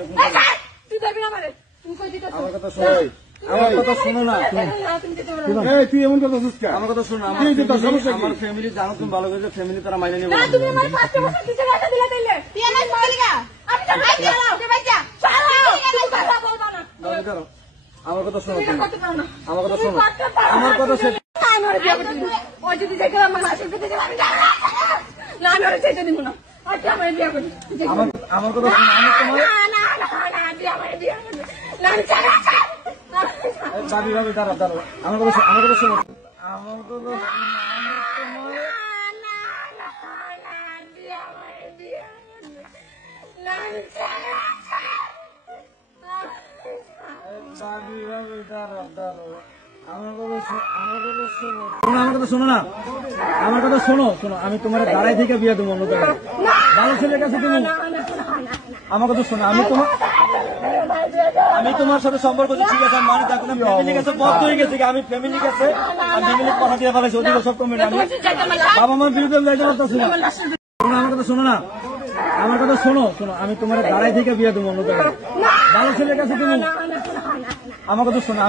এরকম তুই দেবি না আমারে তুমি কই দিতেছ আমার কথা শোনো আমার কথা শোনো না এই তুই এমন কথা বুঝছ আমার কথা শোনো আমার ফ্যামিলি জানো তুমি ভালো করে ফ্যামিলি তারা মাইনে নেবে না তুমি আমার 5 বছর দিতে টাকা দিলা দিলে তুই আমার মালিকা আমি তো ভাই দাও কে ভাই যা তুমি কথা বলবা না আমার কথা শোনো করতে পারো না আমার কথা শোনো আমার কথা শোনো আমার বিয়ে করতে দিব ওই যদি দেখে আমার মাসের পেতে যাবে আমি যাব না আমি আর চাইতে দিব না আচ্ছা আমার বিয়ে করতে আমার কথা শোনো আমি তোমার না বিয়ে আমার বিয়ে না আমি চাই দাবি ভাবি দাঁড়াও আমার কথা শোনো আমার কথা শোনো আমার কথা আমার কথা শোনো না আমার কথা শোনো আমি তোমার দাঁড়াই থেকে বিয়ে দেবো অন্য জায়গায় ভালো ছেলের কাছে তুমি আমার কথা শোনো আমি তোমার সাথে সম্পর্ক ঠিক আছে মানে ফ্যামিলি কাছে বদ্ধ হয়ে গেছে আমি ফ্যামিলি কাছে আমি ফ্যামিলির কথা দিয়ে ফেলাইছি ওদিকে সব কমিটি আমি বাবা মার বিরুদ্ধে যাইতে পারতেছি না আমার কথা শোনো না আমার কথা শোনো আমি তোমার দাঁড়াই থেকে বিয়ে দেবো অন্য জায়গায় ভালো ছেলের কাছে তুমি আমার কথা শোনো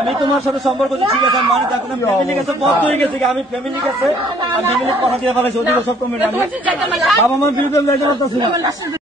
আমি তোমার সাথে সম্পর্ক ঠিক আছে মানে ফ্যামিলি কাছে বদ্ধ হয়ে গেছে আমি ফ্যামিলি কাছে আমি ফ্যামিলির কথা দিয়ে ফেলাইছি ওদিকে সব কমিটি আমি বাবা মার বিরুদ্ধে যাইতে পারতেছি না